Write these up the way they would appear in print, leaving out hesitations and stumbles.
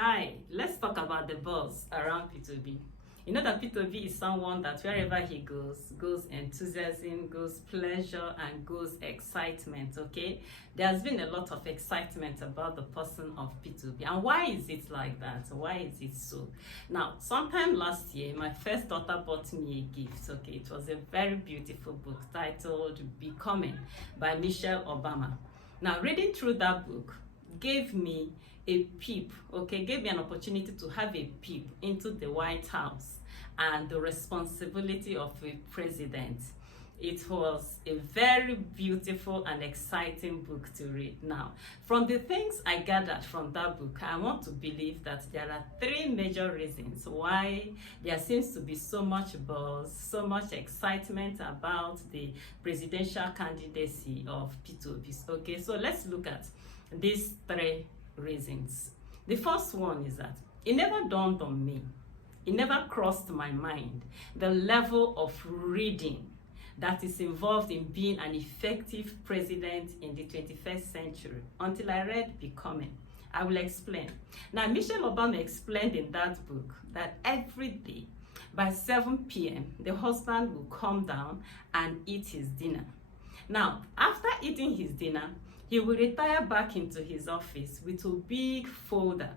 Hi, let's talk about the buzz around Peter Obi. You know that Peter Obi is someone that wherever he goes enthusiasm, goes pleasure, and goes excitement, okay? There's been a lot of excitement about the person of Peter Obi. And why is it like that? Why is it so? Now, sometime last year, my first daughter bought me a gift, okay? It was a very beautiful book titled Becoming by Michelle Obama. Now, reading through that book gave me a peep, okay, gave me an opportunity to have a peep into the White House and the responsibility of a president. It was a very beautiful and exciting book to read. Now, from the things I gathered from that book, I want to believe that there are three major reasons why there seems to be so much buzz, so much excitement about the presidential candidacy of Peter Obi. Okay, so let's look at these three reasons. The first one is that it never dawned on me, it never crossed my mind, the level of reading that is involved in being an effective president in the 21st century until I read Becoming. I will explain. Now, Michelle Obama explained in that book that every day by 7 p.m., the husband will come down and eat his dinner. Now, after eating his dinner, he will retire back into his office with a big folder,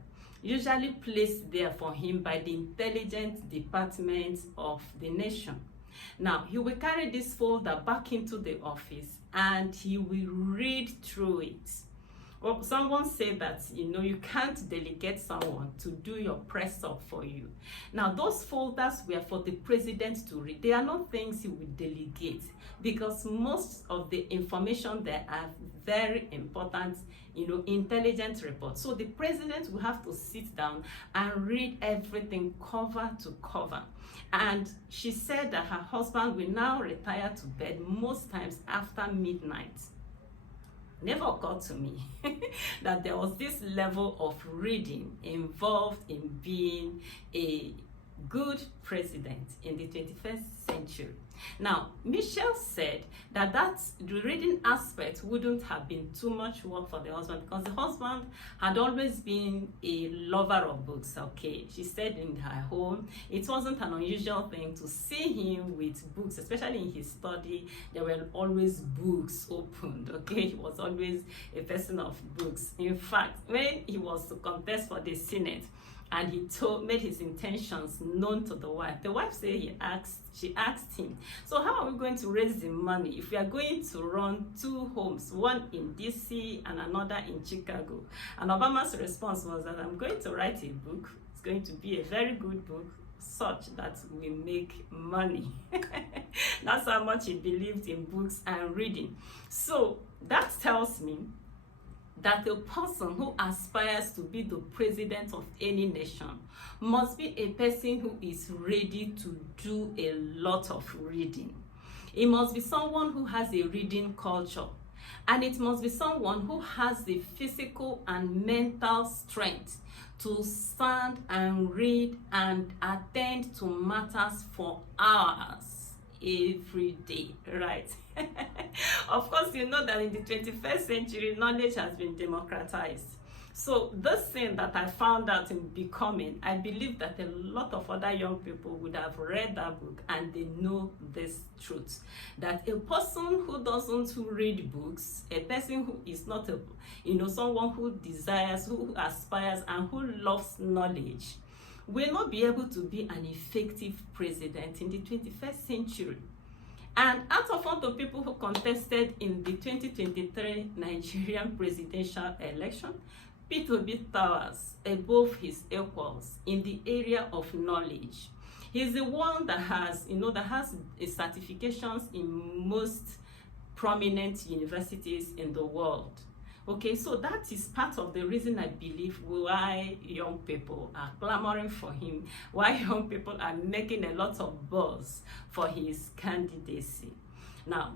usually placed there for him by the intelligence department of the nation. Now, he will carry this folder back into the office and he will read through it. Well, someone said that, you can't delegate someone to do your press up for you. Now, those folders were for the president to read. They are not things he would delegate because most of the information there are very important, intelligent reports. So the president will have to sit down and read everything cover to cover. And she said that her husband will now retire to bed most times after midnight. Never occurred to me that there was this level of reading involved in being a good president in the 21st century. Now, Michelle said that the reading aspect wouldn't have been too much work for the husband because the husband had always been a lover of books, okay? She said in her home, it wasn't an unusual thing to see him with books, especially in his study. There were always books opened, okay? He was always a person of books. In fact, when he was to contest for the Senate, and he made his intentions known to the wife. The wife said she asked him, so how are we going to raise the money if we are going to run two homes, one in DC and another in Chicago? And Obama's response was that I'm going to write a book. It's going to be a very good book, such that we make money. That's how much he believed in books and reading. So that tells me that a person who aspires to be the president of any nation must be a person who is ready to do a lot of reading. It must be someone who has a reading culture, and it must be someone who has the physical and mental strength to stand and read and attend to matters for hours every day, right? Of course, you know that in the 21st century, knowledge has been democratized. So this thing that I found out in Becoming, I believe that a lot of other young people would have read that book and they know this truth. That a person who doesn't read books, a person who is not someone who desires, who aspires, and who loves knowledge, will not be able to be an effective president in the 21st century. And out of all the people who contested in the 2023 Nigerian presidential election, Peter Obi towers above his equals in the area of knowledge. He's the one that has, certifications in most prominent universities in the world. Okay, so that is part of the reason I believe why young people are clamoring for him, why young people are making a lot of buzz for his candidacy. Now,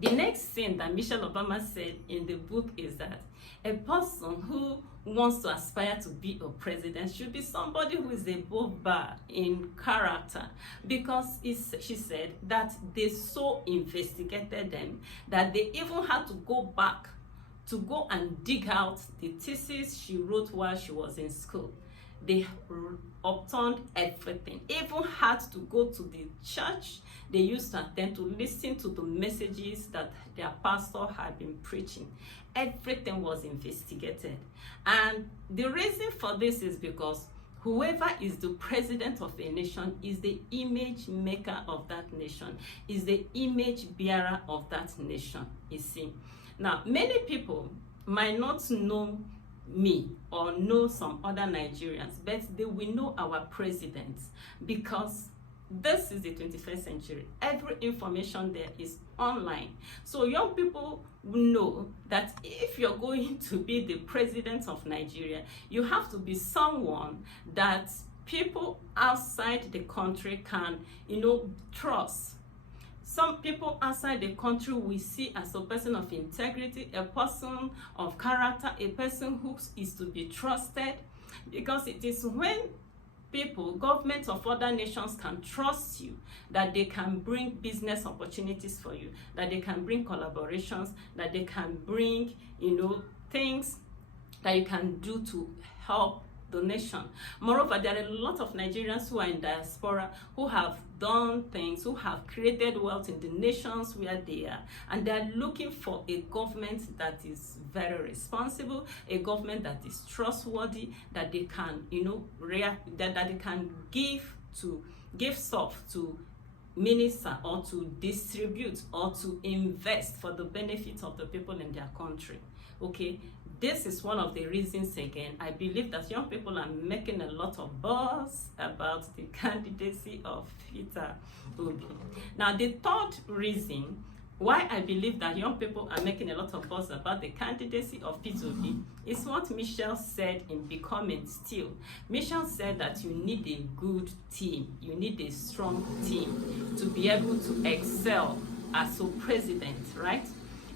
the next thing that Michelle Obama said in the book is that a person who wants to aspire to be a president should be somebody who is above bar in character, because she said that they so investigated them that they even had to go back to go and dig out the thesis she wrote while she was in school. They upturned everything, even had to go to the church they used to attend to listen to the messages that their pastor had been preaching. Everything was investigated. And the reason for this is because whoever is the president of a nation is the image maker of that nation, is the image bearer of that nation, you see. Now, many people might not know me or know some other Nigerians, but they will know our president, because this is the 21st century. Every information there is online. So young people know that if you're going to be the president of Nigeria, you have to be someone that people outside the country can, trust. Some people outside the country we see as a person of integrity, a person of character, a person who is to be trusted, because it is when governments of other nations can trust you, that they can bring business opportunities for you, that they can bring collaborations, that they can bring, things that you can do to help the nation. Moreover, there are a lot of Nigerians who are in diaspora who have done things, who have created wealth in the nations where they are, and they are looking for a government that is very responsible, a government that is trustworthy, that they can, that they can give stuff to minister or to distribute or to invest for the benefit of the people in their country. Okay, this is one of the reasons, again, I believe that young people are making a lot of buzz about the candidacy of Peter Obi. Now, the third reason why I believe that young people are making a lot of buzz about the candidacy of Peter Obi is what Michelle said in Becoming Still. Michelle said that you need a good team, you need a strong team to be able to excel as a president, right?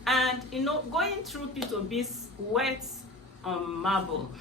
And, going through Peter Obi's words on marble,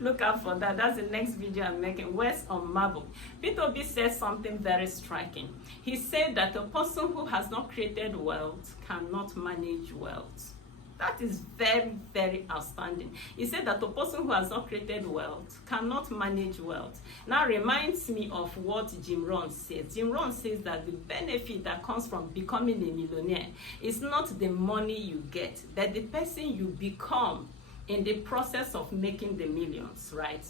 look out for that. That's the next video I'm making, words on marble. Peter Obi said something very striking. He said that a person who has not created wealth cannot manage wealth. That is very, very outstanding. He said that a person who has not created wealth cannot manage wealth. Now reminds me of what Jim Rohn says. Jim Rohn says that the benefit that comes from becoming a millionaire is not the money you get, but the person you become in the process of making the millions, right?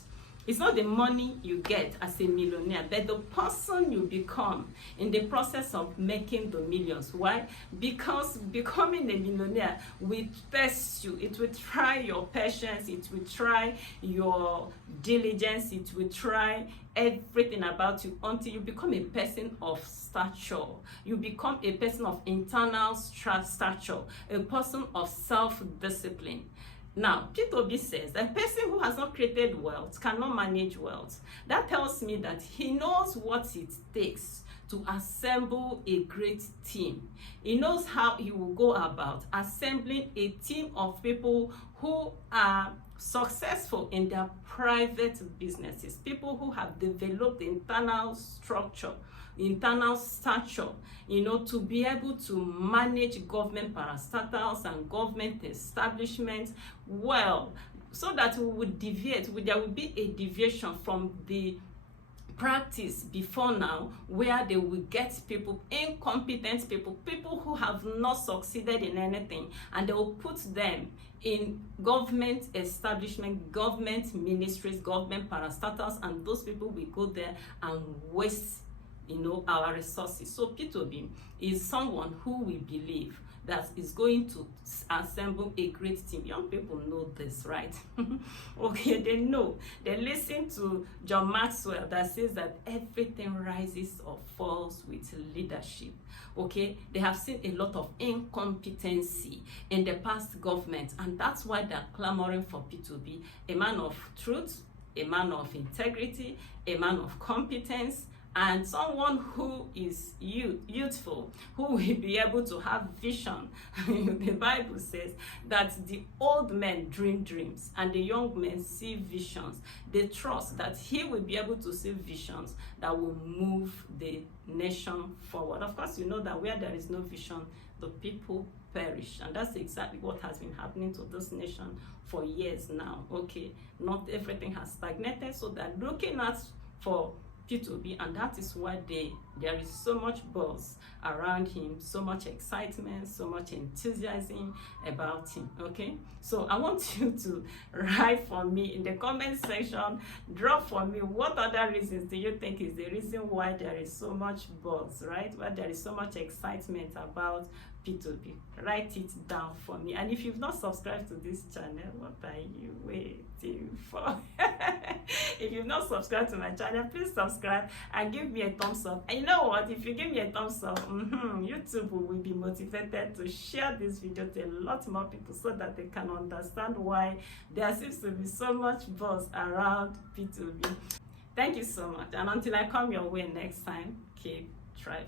It's not the money you get as a millionaire, but the person you become in the process of making the millions. Why? Because becoming a millionaire will test you. It will try your patience. It will try your diligence. It will try everything about you until you become a person of stature. You become a person of internal stature, a person of self-discipline. Now, Peter Obi says that a person who has not created wealth cannot manage wealth. That tells me that he knows what it takes to assemble a great team. He knows how he will go about assembling a team of people who are successful in their private businesses, people who have developed internal structure, internal stature, to be able to manage government parastatals and government establishments well, so that we would there will be a deviation from the practice before now, where they will get people, incompetent people who have not succeeded in anything, and they will put them in government establishment, government ministries, government parastatals, and those people will go there and waste our resources. So Peter Obi is someone who we believe that is going to assemble a great team. Young people know this, right? Okay, they know. They listen to John Maxwell that says that everything rises or falls with leadership. Okay, they have seen a lot of incompetency in the past government, and that's why they're clamoring for Peter Obi, a man of truth, a man of integrity, a man of competence, and someone who is youthful, who will be able to have vision. The Bible says that the old men dream dreams and the young men see visions. They trust that he will be able to see visions that will move the nation forward. Of course, you know that where there is no vision, the people perish. And that's exactly what has been happening to this nation for years now. Okay, not everything has stagnated, so they're looking at for Peter Obi, and that is why there is so much buzz around him, so much excitement, so much enthusiasm about him. Okay, so I want you to write for me in the comment section, drop for me what other reasons do you think is the reason why there is so much buzz, right? Why there is so much excitement about Peter Obi. Write it down for me. And if you've not subscribed to this channel, what are you waiting for? If you've not subscribed to my channel, please subscribe and give me a thumbs up. And you know what? If you give me a thumbs up, YouTube will be motivated to share this video to a lot more people so that they can understand why there seems to be so much buzz around Peter Obi. Thank you so much. And until I come your way next time, keep thriving.